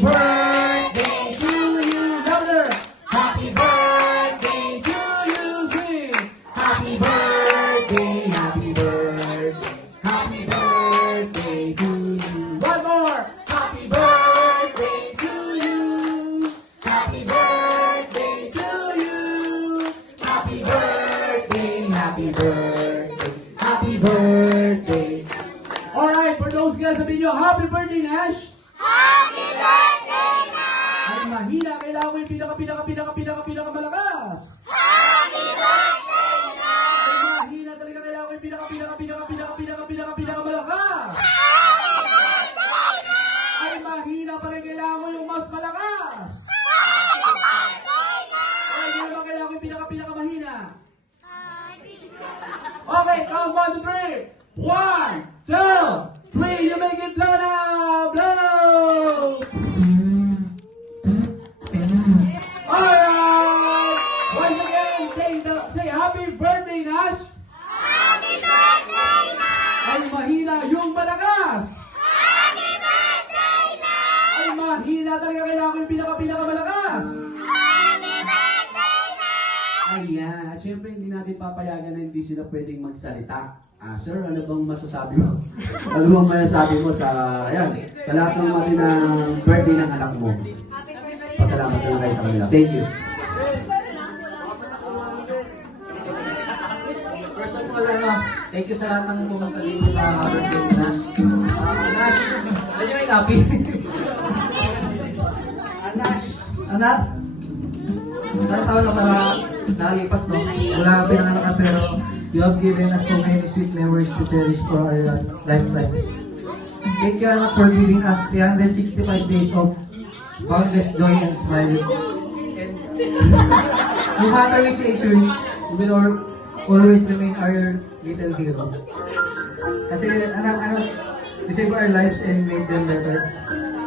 birthday to you. Louder. Happy birthday to you. Sing. Happy birthday, happy birthday. Happy birthday to you. One more. Happy birthday to you. Happy birthday to you. Happy birthday, happy birthday. Happy birthday. Alright, for those guys, sabihin nyo, happy birthday, Nash. Happy birthday, Nash! Ay mahina, kailangan mo yung pinaka malakas. Happy birthday, Nash! Ay mahina talaga, kailangan mo yung pinaka malakas. Happy birthday, Nash! Ay mahina pa rin, kailangan mo yung mas malakas. Happy birthday, Nash! Ay hindi naman kailangan mo yung pinaka mahina. Happy birthday! Okay, count 1 to 3. 1, 2, 3, you make it blow now! Blow! Alright! Once again, say happy birthday, Nash! Happy birthday, Nash! Ay mahina yung malakas! Happy birthday, Nash! Ay mahina talaga, kailangan ko yung pinakamalakas! Happy birthday, Nash! Ayan, at syempre hindi natin papayagan na hindi sila pwedeng magsalita. Sir, ano bang masasabi mo? Ano bang masasabi mo sa, ayan, sa lahat ng mga ng birthday ng anak mo? Pasalamat na lang kayo sa kanila. Thank you. First of all, thank you sa lahat ng pumunta dito sa birthday ni Nash. Nash, medyo may happy. Nash, anak, isang taon na para nalipas, no? Wala ka pinanganak ka, pero you have given us so many sweet memories to cherish for our lifetimes. Thank you, anak, for giving us 365 days of boundless joy and smile. And no matter which age you reach, you will always remain our little hero. Kasi anak, you saved our lives and made them better.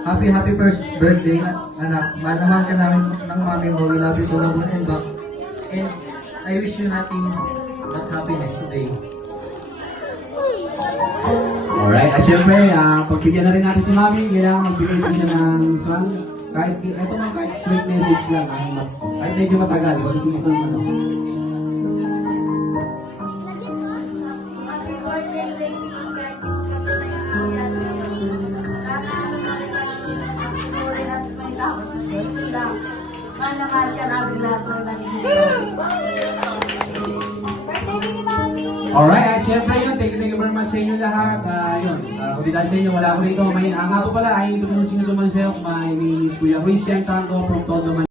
Happy first birthday, anak. Mahal ka namin ng mami mo. We love you to love and back. And I wish you nothing but happiness today. Alright, at syempre, pagbigyan na rin natin si Mami, kailangan magbigay din siya ng song. Kahit, ito man, kahit straight message lang, kahit medyo matagal, hindi ko ano. Happy birthday, baby. Kahit mahal ka namin lahat ng naninig. Birthday din ni Mami! Alright, at syempre yun, thank you very much sa inyo lahat. Yun, kung di dahil sa inyo, wala ko rito. Nga po pala, ay ito po sino naman siya, my name is Kuya Christian Tango from Todo